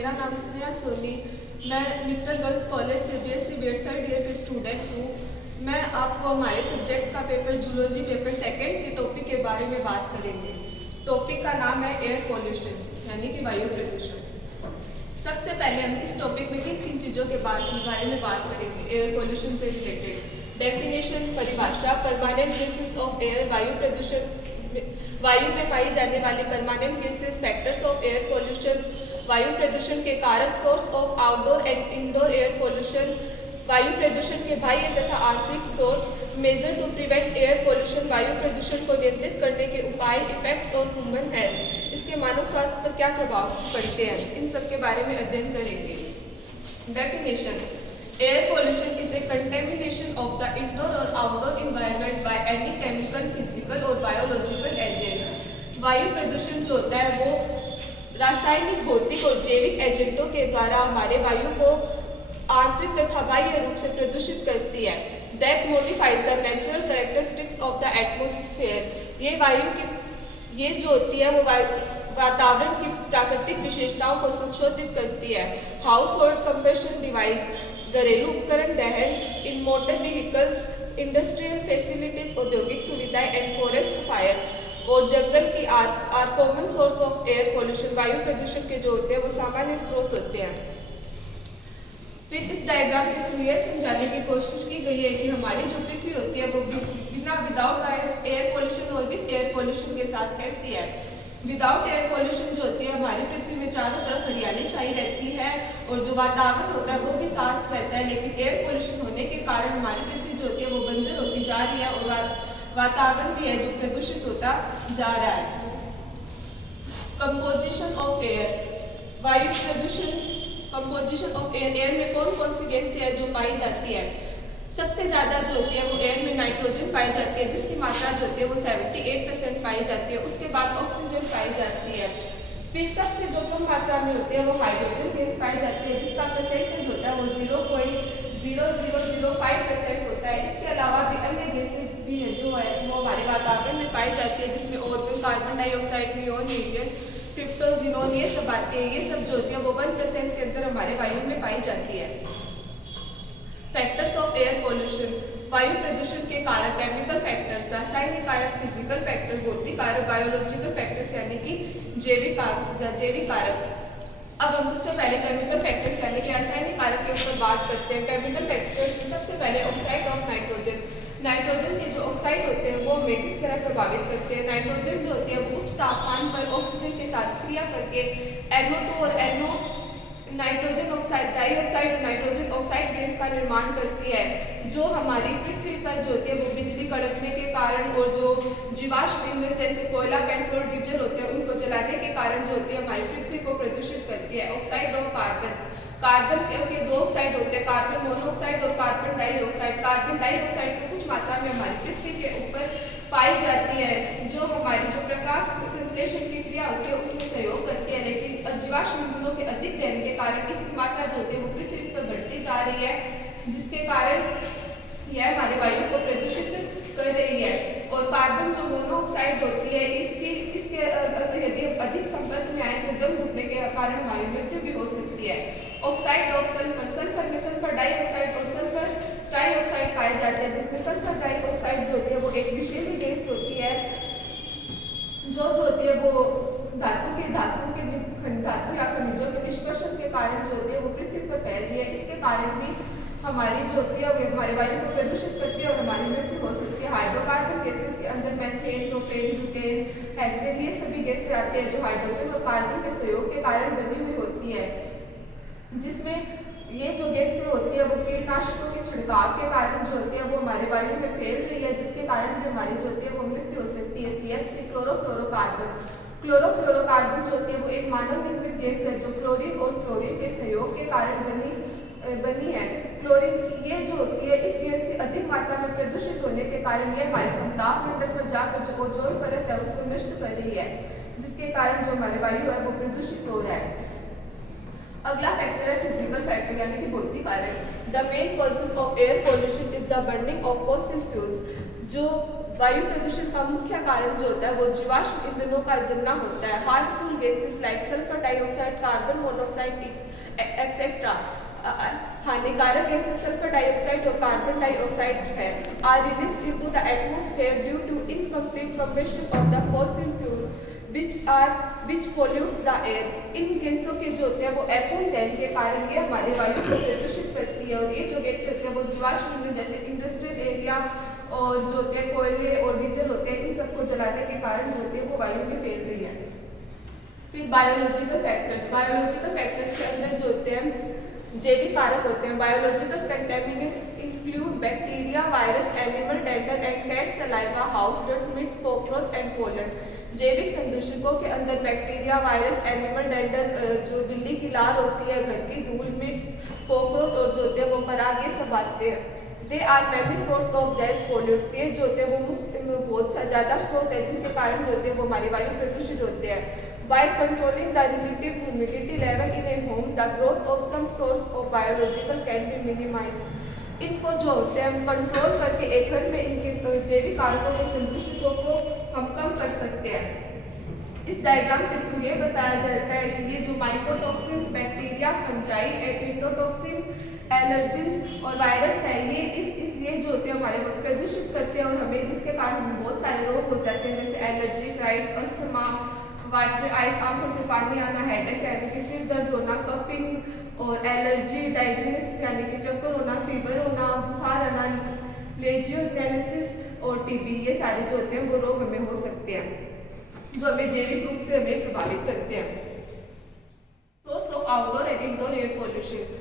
मेरा नाम स्नेहा सोनी। मैं मित्तल गर्ल्स कॉलेज से बीएससी बीएड थर्ड ईयर की स्टूडेंट हूँ। मैं आपको हमारे सब्जेक्ट का पेपर जूलॉजी पेपर सेकंड के टॉपिक के बारे में बात करेंगे। टॉपिक का नाम है एयर पॉल्यूशन यानी कि वायु प्रदूषण। सबसे पहले हम इस टॉपिक में किन किन चीज़ों के बारे में बात करेंगे एयर पॉल्यूशन से रिलेटेड। डेफिनेशन, परिभाषा, परमानेंट गैसेस ऑफ एयर, वायु प्रदूषण, वायु में पाई जाने वाली permanent gases, factors of air pollution, वायु प्रदूषण के कारक, source of outdoor and indoor air pollution, वायु प्रदूषण के बाह्य तथा आंतरिक स्रोत, measure to prevent air pollution, वायु प्रदूषण को नियंत्रित करने के उपाय, इफेक्ट्स ऑन ह्यूमन हेल्थ, इसके मानव स्वास्थ्य पर क्या प्रभाव पड़ते हैं, इन सब के बारे में अध्ययन करेंगे। Definition, air pollution is a contamination of the indoor और outdoor environment by any chemical, physical और बायोलॉजिकल एजेंट। वायु प्रदूषण जो होता है वो रासायनिक, भौतिक और जैविक एजेंटों के द्वारा हमारे वायु को आंतरिक तथा बाह्य रूप से प्रदूषित करती है। That modifies the natural characteristics of the atmosphere. ये वायु की जो होती है वो वातावरण की प्राकृतिक विशेषताओं को संशोधित करती है। हाउस होल्ड कंबशन डिवाइस, घरेलू उपकरण दहन, in motor vehicles, industrial facilities, औद्योगिक सुविधाएं एंड फॉरेस्ट फायर्स और जंगल की are common source of air pollution. वायु प्रदूषण के जो होते हैं वो सामान्य स्रोत होते हैं। फिर इस डायग्राम के थ्रू यह समझाने की कोशिश की गई है कि हमारी जो पृथ्वी होती है वो विदाउट एयर पॉल्यूशन और विद एयर पॉल्यूशन के साथ कैसी है। विदाउट एयर पॉल्यूशन जो होती है हमारी पृथ्वी में चारों तरफ हरियाली छाई रहती है और जो वातावरण होता है वो भी साफ रहता है, लेकिन एयर पॉल्यूशन होने के कारण हमारी पृथ्वी जो होती है वो बंजर होती जा रही है और वातावरण भी है जो प्रदूषित होता जा रहा है। कंपोजिशन ऑफ एयर, वायु प्रदूषण, कंपोजिशन ऑफ एयर, एयर में कौन कौन सी गैस है जो पाई जाती है। सबसे ज़्यादा जो होती है वो एयर में नाइट्रोजन पाई जाती है जिसकी मात्रा जो होती है वो 78% पाई जाती है। उसके बाद ऑक्सीजन पाई जाती है। फिर सबसे जो कम मात्रा में होती है वो हाइड्रोजन गैस पाई जाती है जिसका परसेंटेज होता है वो 0.0005% होता है। इसके अलावा भी अन्य गैसें भी है जो है वो हमारे वातावरण में पाई जाती है जिसमें ozone, carbon dioxide, neon, helium, क्रिप्टोजिनोन ये सब आती है। ये सब जो होती है वो 1% के अंदर हमारे वायु में पाई जाती है। फैक्टर्स ऑफ एयर पॉल्यूशन, वायु प्रदूषण के कारक, केमिकल फैक्टर्स, रासायनिक कारक, फिजिकल फैक्टर, भौतिक कारक, बायोलॉजिकल फैक्टर्स यानी कि जैविक कारक। अब हम सबसे पहले केमिकल फैक्टर्स यानी कि रासायनिक कारक के ऊपर बात करते हैं। केमिकल फैक्टर्स में सबसे पहले ऑक्साइड ऑफ नाइट्रोजन। नाइट्रोजन के जो ऑक्साइड होते हैं वो हमें किस तरह प्रभावित करते हैं। नाइट्रोजन जो होती है वो उच्च तापमान पर ऑक्सीजन के साथ क्रिया करके NO2 और नाइट्रोजन ऑक्साइड, डाइऑक्साइड और नाइट्रोजन ऑक्साइड गैस का निर्माण करती है जो हमारी पृथ्वी पर जो होती है वो बिजली कड़कने के कारण और जो जीवाश्म ईंधन जैसे कोयला, पेट्रोल, डीजल होते हैं उनको जलाने के कारण जो होती है हमारी पृथ्वी को प्रदूषित करती है। ऑक्साइड ऑफ कार्बन, कार्बन के दो ऑक्साइड होते हैं, कार्बन मोनोऑक्साइड और कार्बन डाइऑक्साइड। कार्बन डाइऑक्साइड की कुछ मात्रा में हमारी पृथ्वी के ऊपर पाई जाती है जो हमारी जो प्रकाश संश्लेषण की क्रिया होती है उसमें सहयोग करती है, लेकिन जीवाश्म ईंधनों के अधिक दहन के कारण इसकी मात्रा जो होती है वो पृथ्वी पर बढ़ती जा रही है जिसके कारण यह हमारे वायु को प्रदूषित कर रही है। और कार्बन जो मोनोऑक्साइड होती है इसके यदि अधिक संपर्क में आए तो दम घुटने के कारण हमारी मृत्यु भी हो सकती है। ऑक्साइड ऑफ सल्फर, सल्फर में सल्फर डाइऑक्साइड और सल्फर ट्राइऑक्साइड पाए जाते हैं जिसमें सल्फर ट्राइऑक्साइड जो होती है वो एक विषैली गैस होती है जो होती है वो धातु या खनिजों के निष्कर्षण के कारण जो होती है वो पृथ्वी पर फैल रही है। इसके कारण भी हमारी जो होती है वो हमारे वायु को प्रदूषित करती है और हमारी मृत्यु हो सकती है। हाइड्रोकार्बन गैसेस के अंदर मैथेन, प्रोपेन, ब्यूटेन, हेक्सेन ये सभी गैसें आती हैं जो हाइड्रोजन और कार्बन के सहयोग के कारण बनी हुई होती है, जिसमें ये जो गैसें होती है वो कीटनाशकों के छिड़काव के कारण जो होती है वो हमारे वायु में फैल रही है जिसके कारण भी हमारी जो होती है वो मृत्यु हो सकती है। CH3 क्लोरोफ्लोरोकार्बन, क्लोरोफ्लोरोकार्बन जो होती है वो एक मानव निर्मित गैस है जो क्लोरीन और फ्लोरीन के सहयोग के कारण बनी है। क्लोरीन ये जो होती है इस गैस की अधिक मात्रा में प्रदूषित होने के कारण ये हमारे समताप मंडल पर जाकर जो ओजोन परत है उसको नष्ट कर रही है जिसके कारण जो हमारे वायु है वो प्रदूषित हो रहा है। अगला फैक्टर है फिजिकल फैक्टर यानी कि भौतिक कारक। The main causes of air pollution is the burning of fossil fuels. जो वायु प्रदूषण का मुख्य कारण जो होता है वो जीवाश्म ईंधनों का जलना होता है। Harmful gases like sulphur dioxide, carbon monoxide etcetera. हानिकारक गैसेस सल्फर डाइऑक्साइड और कार्बन डाइऑक्साइड है are released into the atmosphere due to incomplete combustion of the fossil fuel which pollutes the air। इन गैसों के जो होते हैं वो एटम दहन के कारण ये हमारे वायु को प्रदूषित करती है। और ये जो गैसें होती हैं वो जीवाश्म ईंधन जैसे इंडस्ट्रियल एरिया और जो होते हैं कोयले और डीजल होते हैं, इन सबको जलाने के कारण जो होते हैं वो वायु में फैल रही है। फिर बायोलॉजिकल फैक्टर्स के अंदर जो होते हैं जैविक कारक होते हैं। Biological contaminants include bacteria, virus, animal dental and cat saliva, house dust mites, cockroach and pollen. जैविक संदूषकों के अंदर बैक्टीरिया, वायरस, एनिमल डेंटल जो बिल्ली की लार होती है, घर की धूल, मिट्स, कॉकरोच और जो होते हैं वो पराग, ये सब आते हैं। They are many source of gas pollutants. ये जो होते हैं वो बहुत ज़्यादा स्रोत है जिनके कारण जो होते हैं वो हमारी वायु प्रदूषित होते हैं। By controlling the relative humidity level in a home, the growth of some source of biological can be minimized। इनको जो होते हैं हम कंट्रोल करके एक घर में इनके जैविक कारकों के संदूषकों को हम कम कर सकते हैं। इस डायग्राम के थ्रू ये बताया जाता है कि ये जो माइकोटॉक्सिन्स, बैक्टीरिया, फंजाई, एंटीटोक्सिन, एलर्जेंस और वायरस है, ये जो होते हैं हमारे प्रदूषित करते हैं और हमें जिसके कारण बहुत सारे रोग हो जाते हैं जैसे allergy, rights, asthma, water eyes, आंखों से पानी आना, हेडेक यानी कि सिर दर्द होना, कफिंग और एलर्जी, डाइजेनिस यानी कि चक्कर होना, फीवर होना, बुखार आना, लेजियोनेलिसिस और टीबी, ये सारे जो होते हैं वो रोग हमें हो सकते हैं जो हमें जैविक रूप से हमें प्रभावित करते हैं। Source of outdoor and indoor air pollution.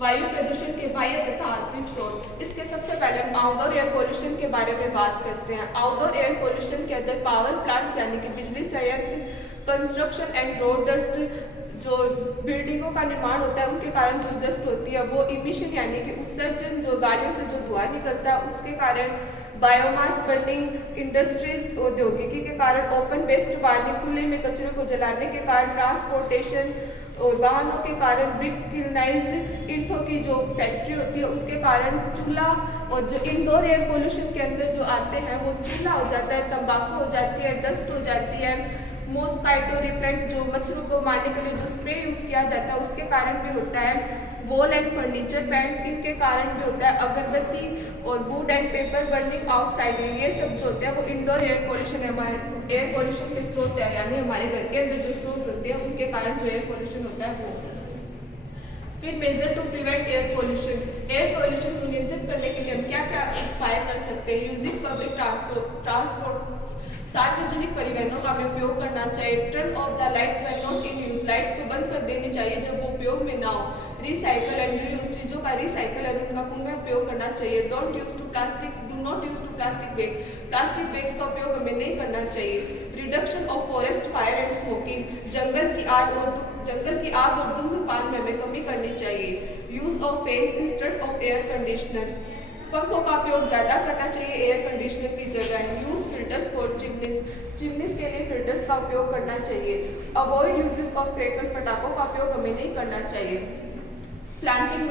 वायु प्रदूषण के बाह्य तथा आंतरिक स्रोत। इसके सबसे पहले हम आउटडोर एयर पोल्यूशन के बारे में बात करते हैं। आउटडोर एयर पोल्यूशन के अंदर पावर प्लांट्स यानी कि बिजली संयंत्र, कंस्ट्रक्शन एंड रोड डस्ट, जो बिल्डिंगों का निर्माण होता है उनके कारण जो डस्ट होती है वो इमिशन यानी कि उत्सर्जन, जो गाड़ियों से जो धुआं निकलता है उसके कारण, बायोमास बर्निंग, इंडस्ट्रीज औद्योगिकी के कारण, ओपन वेस्ट वार्निंग, खुले में कचरे को जलाने के कारण, ट्रांसपोर्टेशन और वाहनों के कारण, ब्रिक किल्नाइज ईंटों की जो फैक्ट्री होती है उसके कारण, चूल्हा। और जो इंडोर एयर पोल्यूशन के अंदर जो आते हैं वो चूल्हा हो जाता है, तंबाकू हो जाती है, डस्ट हो जाती है, मॉस्किटो रिपेलेंट जो मच्छरों को मारने के लिए जो स्प्रे यूज़ किया जाता है उसके कारण भी होता है, वॉल एंड फर्नीचर पेंट इनके कारण भी होता है, अगरबत्ती और would and paper burning outside, ये सब जो होते हैं वो इंडोर एयर पोल्यूशन है, हमारे एयर पोल्यूशन के स्रोत है, यानी हमारे घर के अंदर जो स्रोत होते हैं उनके कारण जो एयर पोल्यूशन होता है वो। फिर measure to prevent air pollution. Air pollution को नियंत्रित करने के लिए हम क्या क्या उपाय कर सकते हैं? यूजिंग पब्लिक ट्रांसपोर्ट, सार्वजनिक परिवहनों का हमें उपयोग करना चाहिए। Turn off the lights when not in use, lights को बंद कर देनी चाहिए जब वो उपयोग में ना हो। रिसाइकल एंड रीयूज, चीज़ों का रिसाइकल और उनका पुनः उपयोग करना चाहिए। Don't use to plastic, do not use to plastic bag, plastic bags का उपयोग हमें नहीं करना चाहिए। Reduction of forest fire and smoking, जंगल की आग और धूम्रपान में हमें कमी करनी चाहिए। Use of fan instead of air conditioner, पंखों का उपयोग ज़्यादा करना चाहिए एयर कंडीशनर की जगह। यूज फिल्टर्स फॉर चिमनीज के लिए फिल्टर्स का उपयोग करना चाहिए। अवॉइड यूजेस ऑफ क्रैकर्स, पटाखों का उपयोग हमें नहीं करना चाहिए। प्लांटिंग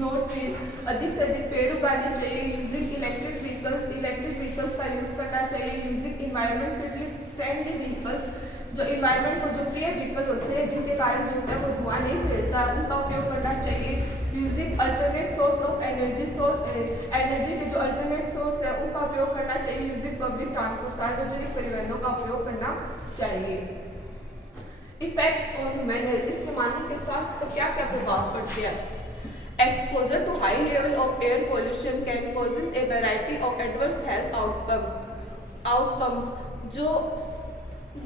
नोट ट्रीज, अधिक से अधिक पेड़ उगाने चाहिए। यूजिंग इलेक्ट्रिक व्हीकल्स का यूज़ करना चाहिए। यूजिंग इन्वायरमेंटली फ्रेंडली व्हीकल्स, जो इन्वायरमेंट को जो प्रिय व्हीकल होते हैं जिनके कारण जो होता है वो धुआं नहीं फैलता, उनका उपयोग करना चाहिए। Using alternate source of energy के जो अल्टरनेट सोर्स है उनका उपयोग करना चाहिए। यूजिंग पब्लिक ट्रांसपोर्ट, सार्वजनिक परिवहनों का उपयोग करना चाहिए। इफेक्ट्स ऑन ह्यूमन हेल्थ, इसके मानव के स्वास्थ्य पर क्या क्या प्रभाव पड़ते हैं? Exposure to high level of air pollution can causes a variety of adverse health outcomes, जो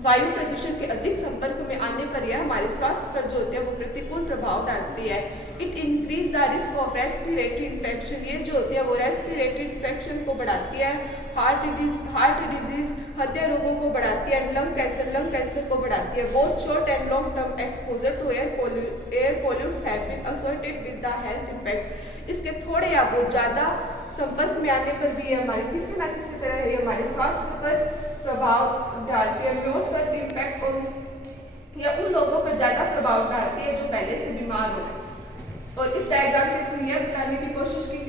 वायु प्रदूषण के अधिक संपर्क में आने पर यह हमारे स्वास्थ्य पर जो होते हैं वो प्रतिकूल प्रभाव डालती है। It increase the risk of respiratory infection, ये जो होती है वो रेस्पिरेटरी इन्फेक्शन को बढ़ाती है। हार्ट डिजीज, हृदय रोगों को बढ़ाती है। लंग कैंसर को बढ़ाती है। Both short and long term exposure to air pollutants have been associated with the health effects, इसके थोड़े या बहुत ज़्यादा संपर्क में आने पर भी हमारे किसी न किसी तरह ये हमारे स्वास्थ्य पर प्रभाव डालती है। मोर सर्ट इम्पैक्ट ऑन, या उन लोगों पर ज़्यादा प्रभाव डालती है जो पहले से बीमार हो। और इस डायग्राम के थ्रू यह बताने की कोशिश की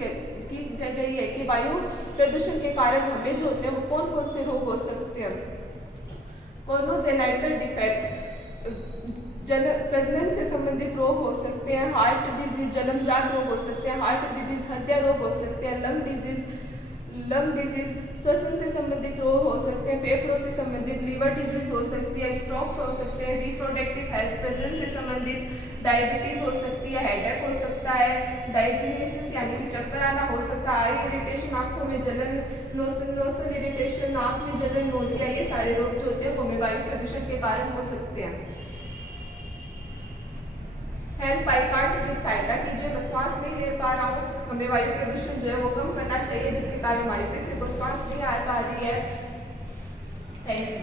जा रही है कि वायु प्रदूषण के कारण हमें जो होते हैं वो कौन कौन से रोग हो सकते हैं? कोनोजेनाइटल डिफेक्ट्स प्रजनन से संबंधित रोग हो सकते हैं, हार्ट डिजीज जन्मजात रोग हो सकते हैं, हार्ट डिजीज हृदय रोग हो सकते हैं, लंग डिजीज श्वसन से संबंधित रोग हो सकते हैं, फेफड़ों से संबंधित लिवर डिजीज हो सकती है, स्ट्रोक्स हो सकते हैं, रिप्रोडक्टिव हेल्थ प्रजनन से संबंधित डायबिटीज हो सकती है, हेडेक हो सकता है, डाइजीनिसिस यानी कि चक्कर आना हो सकता है, आई इरिटेशन आंखों में जलन, नोसल इरिटेशन आंख में जलन, नोजिया, ये सारे रोग जो होते हैं वो हमें वायु प्रदूषण के कारण हो सकते हैं। हेल्प आई कार्ड प्लीज सहायता कीजिए, मैं श्वास नहीं ले पा रहा हूँ, हमें वायु प्रदूषण जो है वो कम करना चाहिए जिसके कारण हमारी पृथ्वी को श्वास नहीं आ पा रही है। Thank you.